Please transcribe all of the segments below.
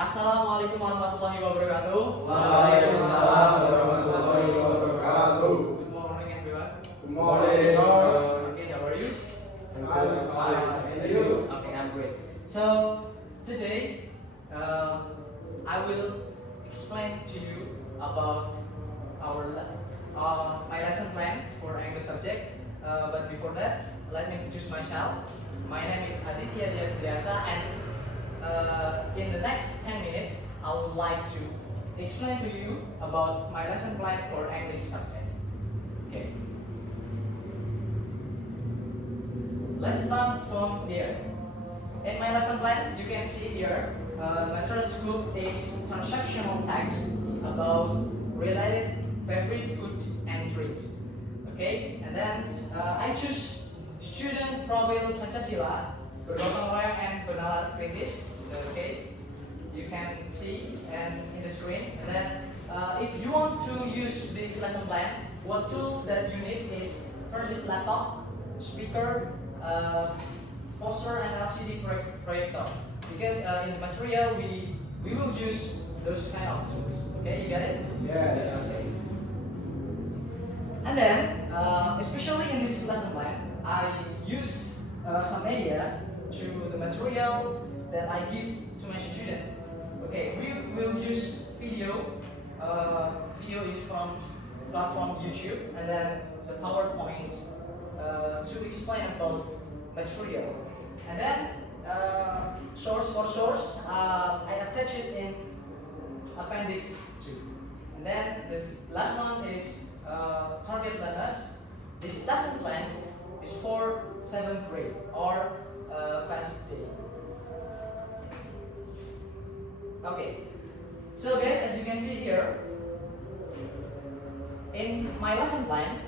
Assalamualaikum warahmatullahi wabarakatuh. Waalaikumsalam warahmatullahi wabarakatuh. Good morning everyone. Good morning, sir. Okay, how are you? I'm fine. And you? Okay, I'm great. So today I will explain to you about my lesson plan for English subject. But before that, let me introduce myself. My name is Aditya Diaz Ilyasa, and in the next 10 minutes, I would like to explain to you about my lesson plan for English subject. Okay. Let's start from here. In my lesson plan, you can see here, the material scope is transactional text about related favorite food and drinks. Okay, and then I choose student profile Pancasila, bergotong royong and benalar kritis. Okay, you can see and in the screen. And then if you want to use this lesson plan, what tools that you need is first is laptop, speaker, poster and LCD projector. Because in the material we will use those kind of tools. Okay, you get it? Yeah. Okay. And then, especially in this lesson plan, I use some media to the material that I give to my student. Okay, we will use video. Video is from platform YouTube, and then the PowerPoint to explain about material. And then source for source, I attach it in appendix 2. And then this last one is target learners. This lesson plan is for 7th grade or fast day. Okay, so guys, as you can see here, in my lesson plan,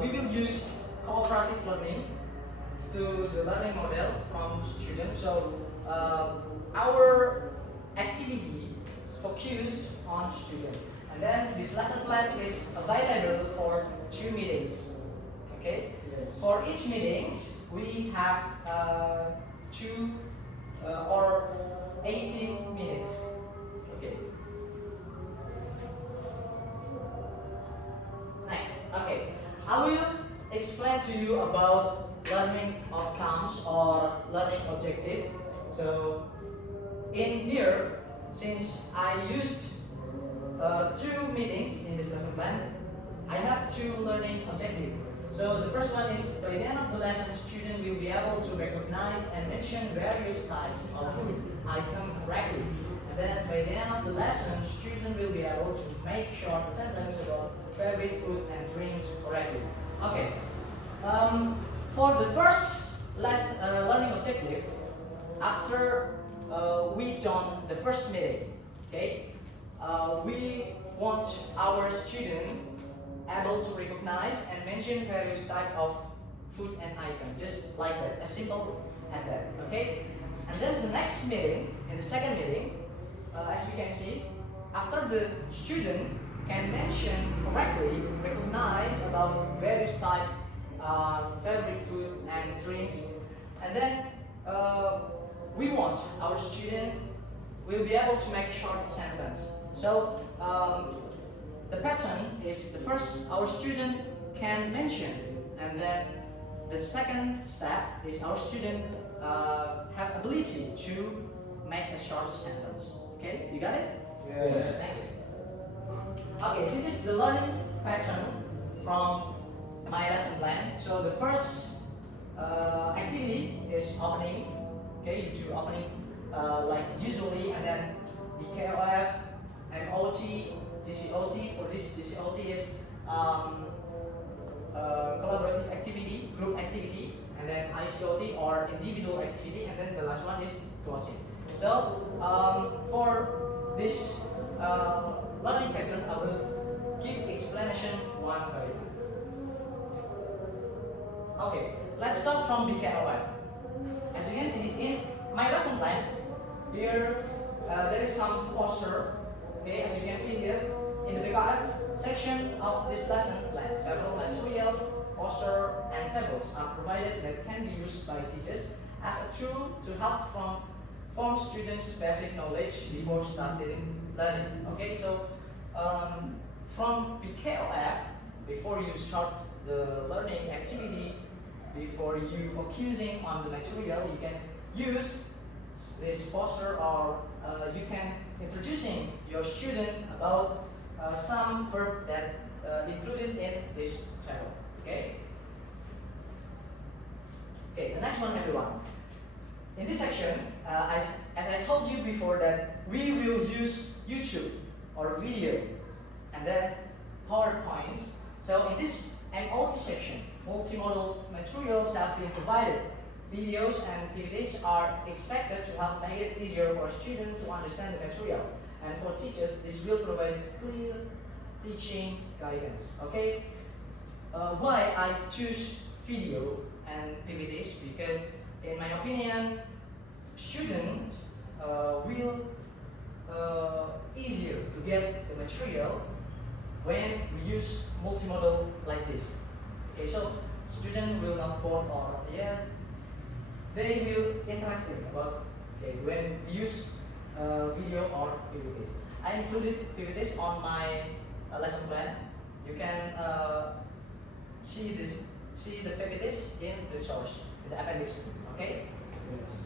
we will use cooperative learning to the learning model from students. So our activity is focused on students. And then this lesson plan is available for 2 meetings. Okay. Yes. For each meetings, we have 2 or 18 minutes. Okay. Next. Okay. I will explain to you about learning outcomes or learning objective. So in here, since I used 2 meetings in this lesson plan, I have 2 learning objectives. So the first one is, by the end of the lesson, student will be able to recognize and mention various types of food item correctly. And then by the end of the lesson, student will be able to make short sentences about favorite food and drinks correctly. Okay. For the first learning objective, after we done the first meeting, okay, we want our student able to recognize and mention various type of food and item, just like that, as simple as that. Okay, and then the next meeting, in the second meeting, as you can see, after the student can mention correctly, recognize about various type favorite food and drinks, and then we want our student will be able to make short sentence. So the pattern is, the first our student can mention, and then the second step is our student have ability to make a short sentence. Okay, you got it? Yes. Thank you. Okay, this is the learning pattern from my lesson plan. So the first activity is opening. Okay, you do opening like usually, and then BKOF, MOT, DCOT. For this, DCOT is collaborative activity, group activity, and then ICOT or individual activity, and then the last one is closing. So for this learning pattern, I will give explanation one by one. Okay, let's start from BKOF. As you can see in my lesson plan, here there is some poster. Okay, as you can see here in the BKF section of this lesson plan, several materials, poster, and tables are provided that can be used by teachers as a tool to help from form students' basic knowledge before starting learning. Okay, so from PKOF, before you start the learning activity, before you focusing on the material, you can use this poster, or you can introducing your student about some verb that included in this table. Okay. Okay. The next one, everyone. In this section, as I told you before, that we will use YouTube or video, and then PowerPoints. So in this MOT section, multimodal materials have been provided. Videos and PPTs are expected to help make it easier for a student to understand the material. And for teachers, this will provide clear teaching guidance. Okay? Why I choose video and PPTs? Because in my opinion, student will easier to get the material when we use multimodal like this. Okay, so student will not bored, or they will interested about when we use video or PPTs. I included PPTs on my lesson plan. You can see the PPTs in the source, in the appendix. Okay.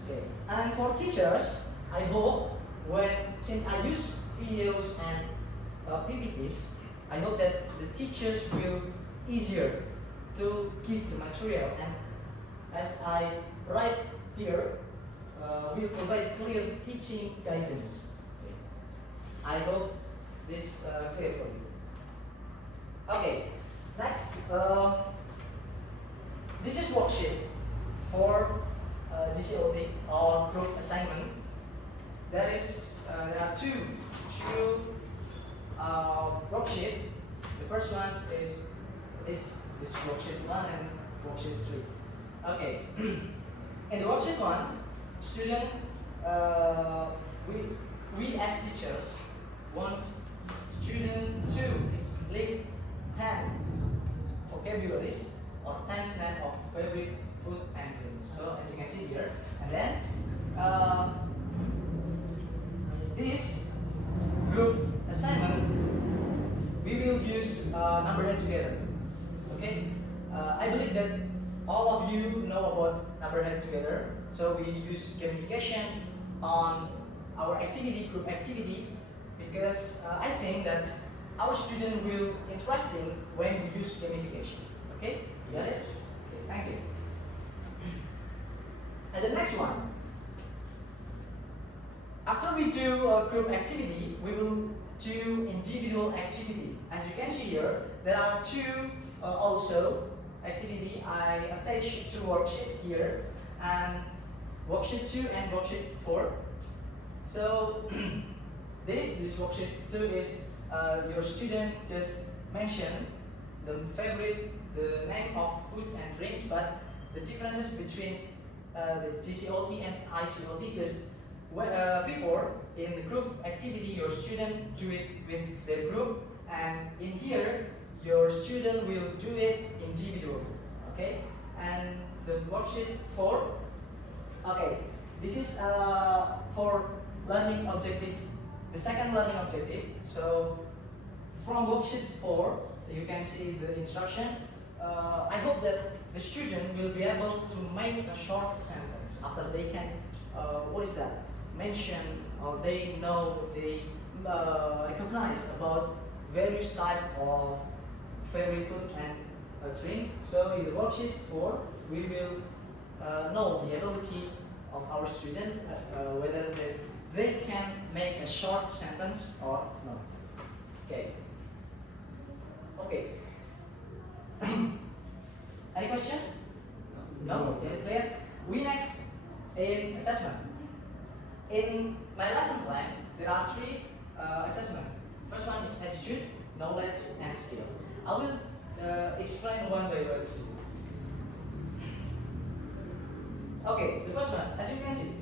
Okay. And for teachers, I hope since I use videos and PPTs, I hope that the teachers will easier to give the material, and as I write here, will provide clear teaching guidance. Okay. I hope this clear for you. Okay, next, this is worksheet for GCOT or group assignment. There are two worksheet. The first one is this worksheet 1 and worksheet 3. Okay. In the worksheet 1, student, we as teachers want student to list 10 vocabularies or 10 snaps of favorite food and drinks. So as you can see here, and then this group assignment, we will use number head together. Okay, I believe that all of you know about number head together. So we use gamification on our activity, group activity, because I think that our student will interesting when we use gamification. Okay, you got it? Okay, thank you. And the next one. After we do a group activity, we will do individual activity. As you can see here, there are two also activity I attached to worksheet here, and worksheet 2 and worksheet 4. So this worksheet 2 is your student just mention the name of food and drinks, but the differences between the GCOT and ICOT just before in the group activity your student do it with their group, and in here your student will do it individually. Okay, and the worksheet 4. Okay, this is for learning objective, the second learning objective. So from worksheet 4 you can see the instruction. I hope that the student will be able to make a short sentence after they can mention, or they recognize about various type of favorite food and drink. So in the worksheet 4 we will know the ability of our student, whether they can make a short sentence or not. Okay. Okay. Any question? No? Is it clear? We next in assessment. In my lesson plan, there are 3 assessments. First one is attitude, knowledge, and skills. I will explain one by one to you. Okay, the first one, as you can see,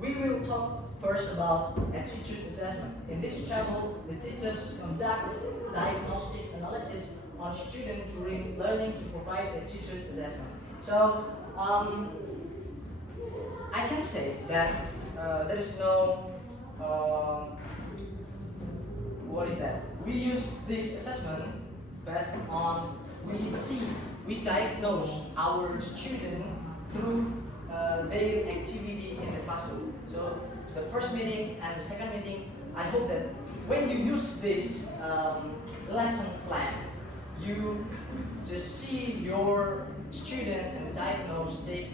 we will talk first about attitude assessment. In this chapel, the teachers conduct diagnostic analysis on students during learning to provide attitude assessment. So, I can say that there is no what is that? We use this assessment based on we diagnose our student through their activity in the classroom. So the first meeting and the second meeting, I hope that when you use this lesson plan, you just see your student and diagnose it,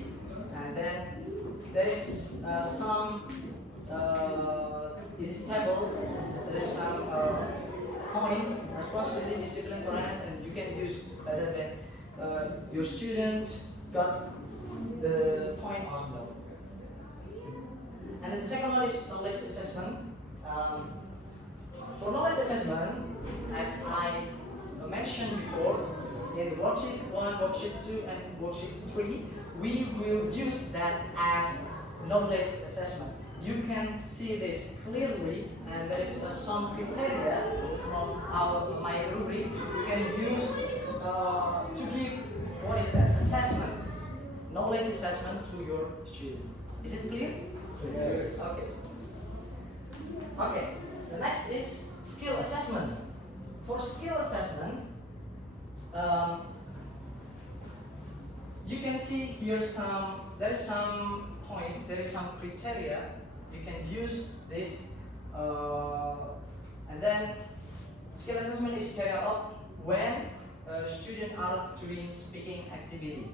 and then there is some in this table there is some point responsibility, discipline, tolerance, and you can use whether that your student got the point or no. And then the second one is knowledge assessment. For knowledge assessment, as I mentioned before, in worksheet 1, worksheet 2, and worksheet 3, we will use that as knowledge assessment. You can see this clearly, and there is some criteria from my rubric you can use to give what is that assessment, knowledge assessment to your student. Is it clear? Yes. Okay. Okay. The next is skill assessment. For skill assessment, you can see here there is some point, there is some criteria. You can use this, and then skill assessment is carried out when students are doing speaking activity.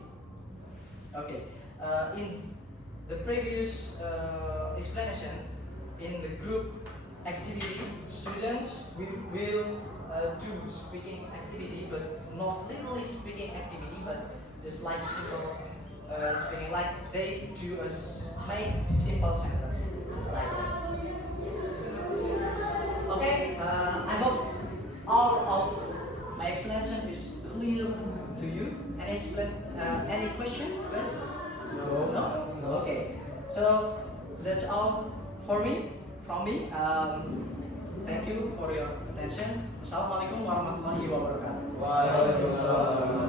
Okay. In the previous explanation, in the group activity, students will do speaking activity, but not literally speaking activity, but just like simple speaking, like they do make simple sentences like that. Okay, I hope all of my explanation is clear to you. Any question, guys? No. No? Okay. So that's all from me. Thank you for your attention. Wassalamualaikum warahmatullahi wabarakatuh. Waalaikumsalam.